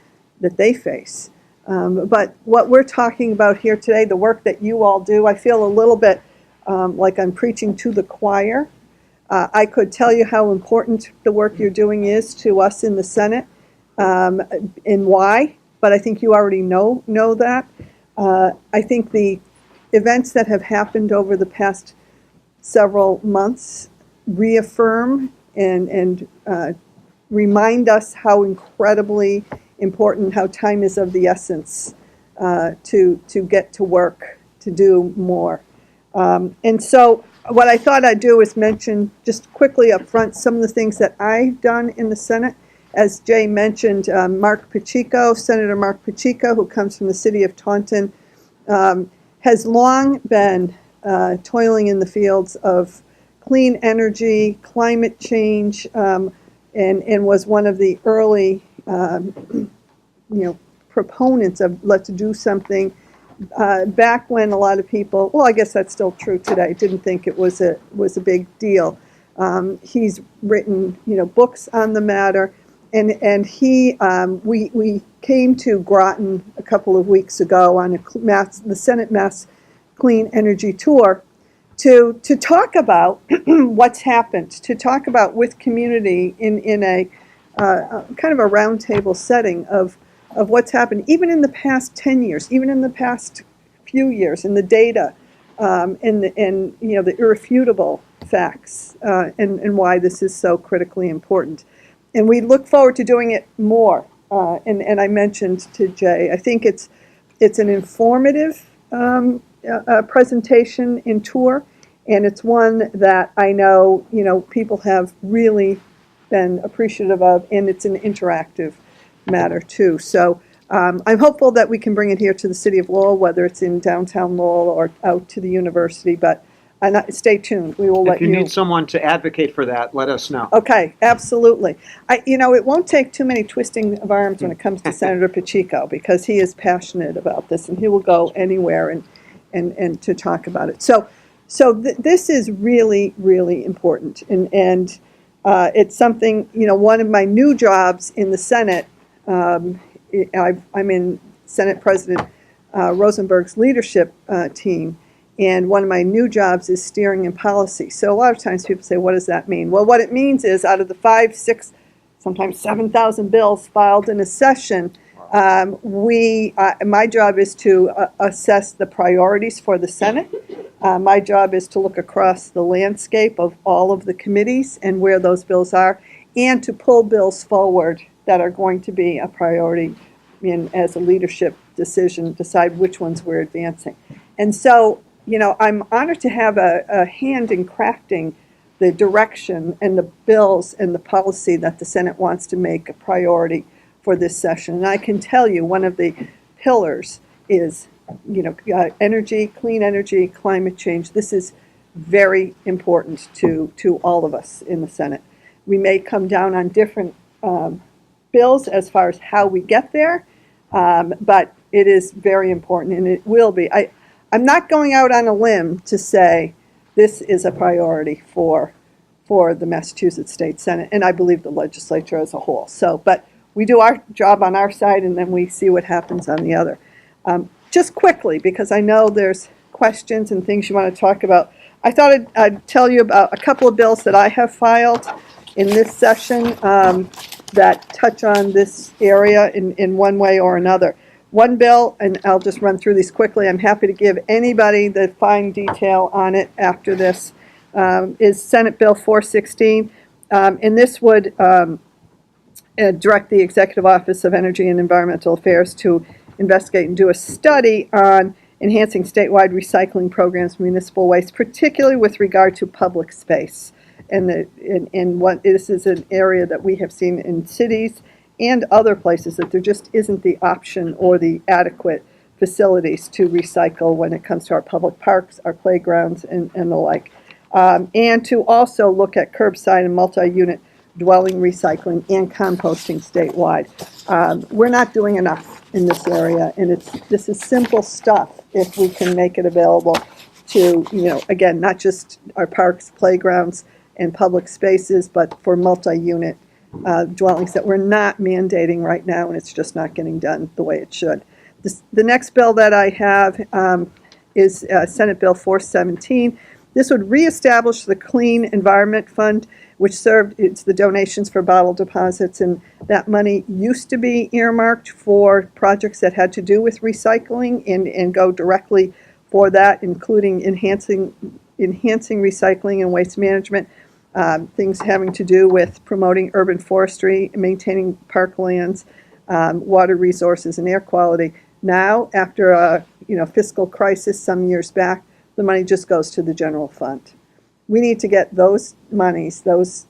that they face. But what we're talking about here today, the work that you all do, I feel a little bit like I'm preaching to the choir. I could tell you how important the work you're doing is to us in the Senate, and why, but I think you already know that. I think the events that have happened over the past several months reaffirm and remind us how incredibly important, how time is of the essence to get to work, to do more. And so what I thought I'd do is mention just quickly up front some of the things that I've done in the Senate. As Jay mentioned, Mark Pacheco, Senator Mark Pacheco, who comes from the city of Taunton, has long been toiling in the fields of clean energy, climate change, and was one of the early proponents of let's do something back when a lot of people, well, I guess that's still true today, didn't think it was a big deal. He's written books on the matter, and we came to Groton a couple of weeks ago on the Senate Mass Clean Energy Tour to talk about what's happened, to talk about with community in a kind of a roundtable setting of what's happened, even in the past 10 years, even in the past few years, in the data, and the irrefutable facts, and why this is so critically important. And we look forward to doing it more. And I mentioned to Jay, I think it's an informative presentation and tour, and it's one that I know people have really been appreciative of, and it's an interactive matter too. So I'm hopeful that we can bring it here to the city of Lowell, whether it's in downtown Lowell or out to the university, but stay tuned. We will let you. If you need someone to advocate for that, let us know. Okay, absolutely. It won't take too many twisting of arms when it comes to Senator Pacheco, because he is passionate about this, and he will go anywhere and to talk about it. So this is really, really important, and it's something. One of my new jobs in the Senate. I'm in Senate President Rosenberg's leadership team. And one of my new jobs is steering and policy. So a lot of times people say, what does that mean? Well, what it means is out of the 5, 6, sometimes 7,000 bills filed in a session, my job is to assess the priorities for the Senate. My job is to look across the landscape of all of the committees and where those bills are, and to pull bills forward that are going to be a priority as a leadership decision, decide which ones we're advancing. And so, I'm honored to have a hand in crafting the direction and the bills and the policy that the Senate wants to make a priority for this session. And I can tell you one of the pillars is, energy, clean energy, climate change. This is very important to all of us in the Senate. We may come down on different bills as far as how we get there, but it is very important, and it will be. I'm not going out on a limb to say this is a priority for the Massachusetts State Senate, and I believe the legislature as a whole. So, but we do our job on our side, and then we see what happens on the other. Just quickly, because I know there's questions and things you want to talk about, I thought I'd tell you about a couple of bills that I have filed in this session. that touch on this area in one way or another. One bill, and I'll just run through these quickly, I'm happy to give anybody the fine detail on it after this, is Senate Bill 416. And this would direct the Executive Office of Energy and Environmental Affairs to investigate and do a study on enhancing statewide recycling programs for municipal waste, particularly with regard to public space. And what this is an area that we have seen in cities and other places that there just isn't the option or the adequate facilities to recycle when it comes to our public parks, our playgrounds, and the like. And to also look at curbside and multi-unit dwelling recycling and composting statewide. We're not doing enough in this area, and this is simple stuff if we can make it available to, again, not just our parks, playgrounds, and public spaces, but for multi-unit dwellings that we're not mandating right now, and it's just not getting done the way it should. The next bill that I have is Senate Bill 417. This would reestablish the Clean Environment Fund, which it's the donations for bottle deposits, and that money used to be earmarked for projects that had to do with recycling and go directly for that, including enhancing recycling and waste management, things having to do with promoting urban forestry, maintaining parklands, water resources, and air quality. Now, after a fiscal crisis some years back, the money just goes to the general fund. We need to get those monies, those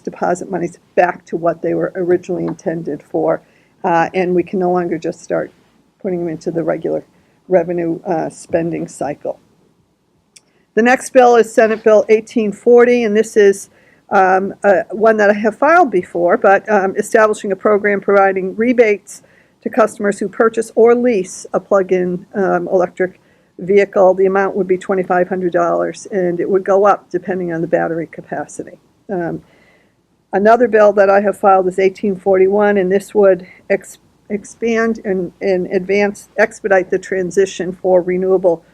deposit monies, back to what they were originally intended for, and we can no longer just start putting them into the regular revenue spending cycle. The next bill is Senate Bill 1840, and this is one that I have filed before, but establishing a program providing rebates to customers who purchase or lease a plug-in electric vehicle. The amount would be $2,500, and it would go up depending on the battery capacity. Another bill that I have filed is 1841, and this would expand and expedite the transition for renewable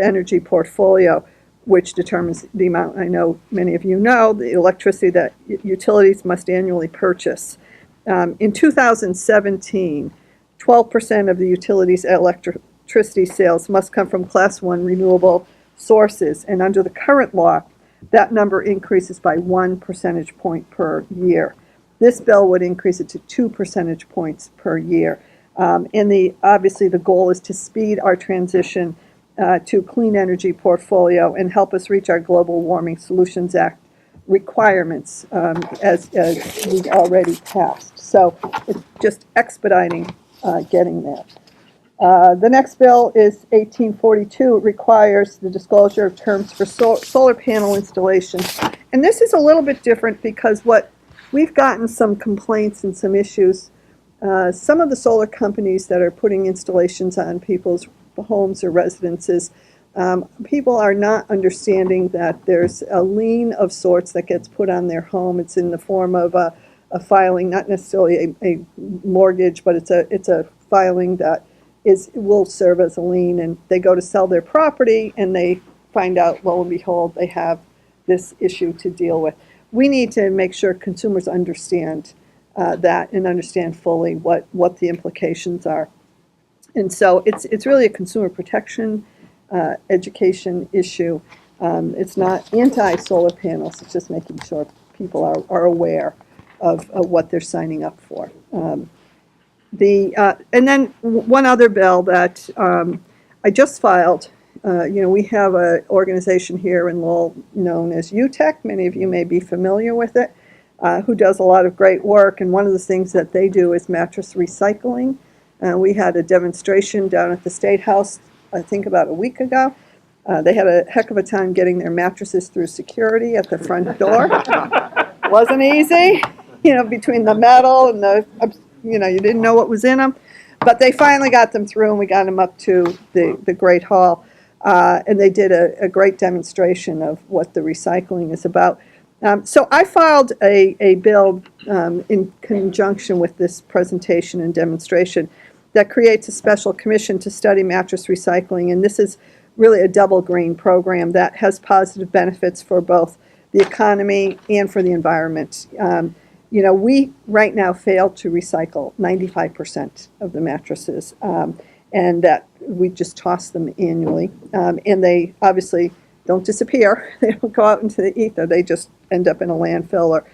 energy portfolio, which determines the amount, I know many of you know, the electricity that utilities must annually purchase. In 2017, 12% of the utilities' electricity sales must come from Class 1 renewable sources, and under the current law, that number increases by 1 percentage point per year. This bill would increase it to 2 percentage points per year. And obviously the goal is to speed our transition to clean energy portfolio and help us reach our Global Warming Solutions Act requirements as we've already passed. So it's just expediting getting there. The next bill is 1842. It requires the disclosure of terms for solar panel installations. And this is a little bit different because we've gotten some complaints and some issues. Some of the solar companies that are putting installations on people's homes or residences, people are not understanding that there's a lien of sorts that gets put on their home. It's in the form of a filing, not necessarily a mortgage, but it's a filing that will serve as a lien, and they go to sell their property and they find out, lo and behold, they have this issue to deal with. We need to make sure consumers understand that and understand fully what the implications are. And so it's really a consumer protection education issue. It's not anti-solar panels, it's just making sure people are aware of what they're signing up for. And then one other bill that I just filed, we have an organization here in Lowell known as UTEC. Many of you may be familiar with it, who does a lot of great work. And one of the things that they do is mattress recycling. We had a demonstration down at the State House, I think about a week ago. They had a heck of a time getting their mattresses through security at the front door. Wasn't easy, between the metal and you didn't know what was in them. But they finally got them through, and we got them up to the Great Hall. And they did a great demonstration of what the recycling is about. So I filed a bill in conjunction with this presentation and demonstration that creates a special commission to study mattress recycling. And this is really a double green program that has positive benefits for both the economy and for the environment. we right now fail to recycle 95% of the mattresses, and that we just toss them annually. And they obviously don't disappear. They don't go out into the ether. They just end up in a landfill or,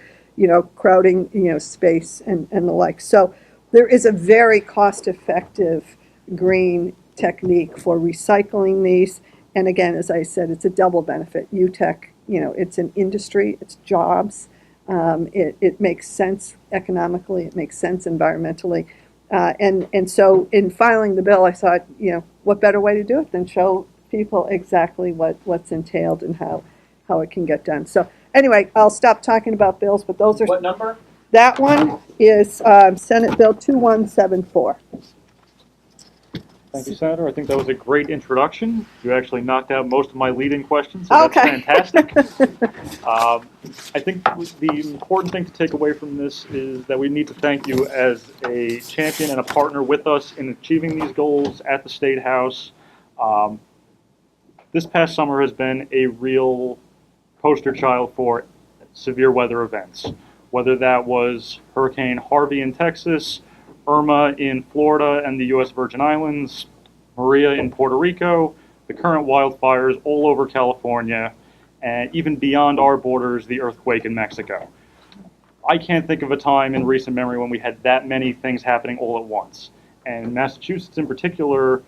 crowding, space and the like. So there is a very cost-effective green technique for recycling these. And again, as I said, it's a double benefit. UTech, it's an industry, it's jobs. It makes sense economically, it makes sense environmentally. And so in filing the bill, I thought, what better way to do it than show people exactly what's entailed and how it can get done. So anyway, I'll stop talking about bills, but those are... What number? That one is Senate Bill 2174. Thank you, Senator. I think that was a great introduction. You actually knocked out most of my lead-in questions, so that's fantastic. I think the important thing to take away from this is that we need to thank you as a champion and a partner with us in achieving these goals at the State House. This past summer has been a real poster child for severe weather events, whether that was Hurricane Harvey in Texas, Irma in Florida and the U.S. Virgin Islands, Maria in Puerto Rico, the current wildfires all over California, and even beyond our borders, the earthquake in Mexico. I can't think of a time in recent memory when we had that many things happening all at once. And Massachusetts in particular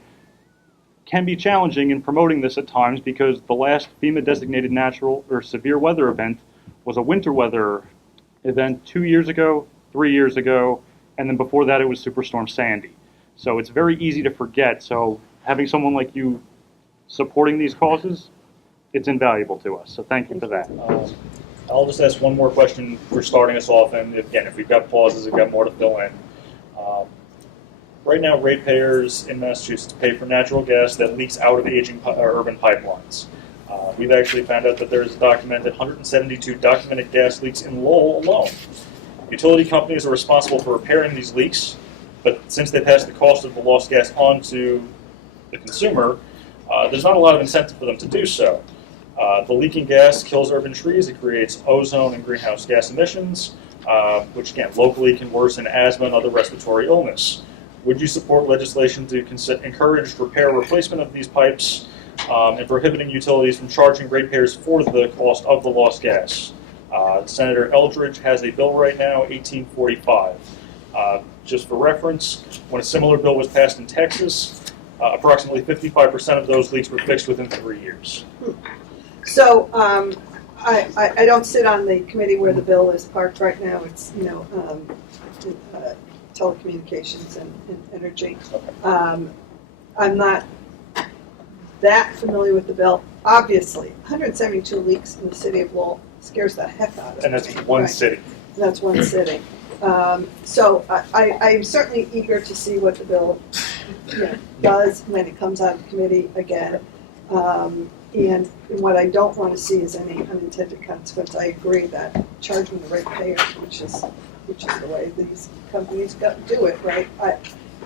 can be challenging in promoting this at times because the last FEMA-designated natural or severe weather event was a winter weather event 2 years ago, 3 years ago, and then before that it was Superstorm Sandy. So it's very easy to forget. So having someone like you supporting these causes, it's invaluable to us. So thank you for that. I'll just ask one more question for starting us off, and again, if we've got pauses, we've got more to fill in. Right now, ratepayers in Massachusetts pay for natural gas that leaks out of aging urban pipelines. We've actually found out that there's documented 172 documented gas leaks in Lowell alone. Utility companies are responsible for repairing these leaks, but since they pass the cost of the lost gas on to the consumer, there's not a lot of incentive for them to do so. The leaking gas kills urban trees. It creates ozone and greenhouse gas emissions, which again, locally can worsen asthma and other respiratory illness. Would you support legislation to encourage repair or replacement of these pipes and prohibiting utilities from charging ratepayers for the cost of the lost gas? Senator Eldridge has a bill right now, 1845. Just for reference, when a similar bill was passed in Texas, approximately 55% of those leaks were fixed within 3 years. So I don't sit on the committee where the bill is parked right now. It's, telecommunications and energy. I'm not that familiar with the bill. Obviously, 172 leaks in the city of Lowell scares the heck out of me. And that's one city. That's one city. So I'm certainly eager to see what the bill does when it comes out of committee again. And what I don't want to see is any unintended consequence. I agree that charging the ratepayers, which is the way these companies do it, right?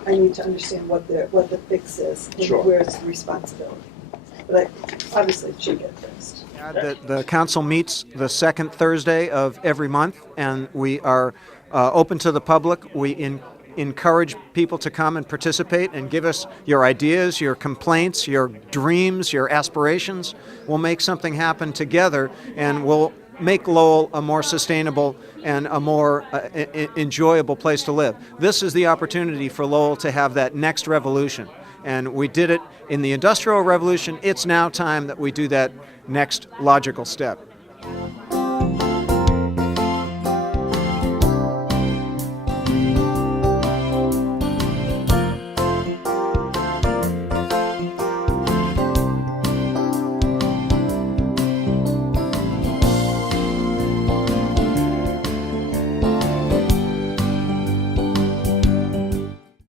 I need to understand what the fix is and where's the responsibility. But obviously it should get fixed. The council meets the second Thursday of every month, and we are open to the public. We encourage people to come and participate and give us your ideas, your complaints, your dreams, your aspirations. We'll make something happen together, and we'll make Lowell a more sustainable and a more enjoyable place to live. This is the opportunity for Lowell to have that next revolution. And we did it in the Industrial Revolution. It's now time that we do that next logical step.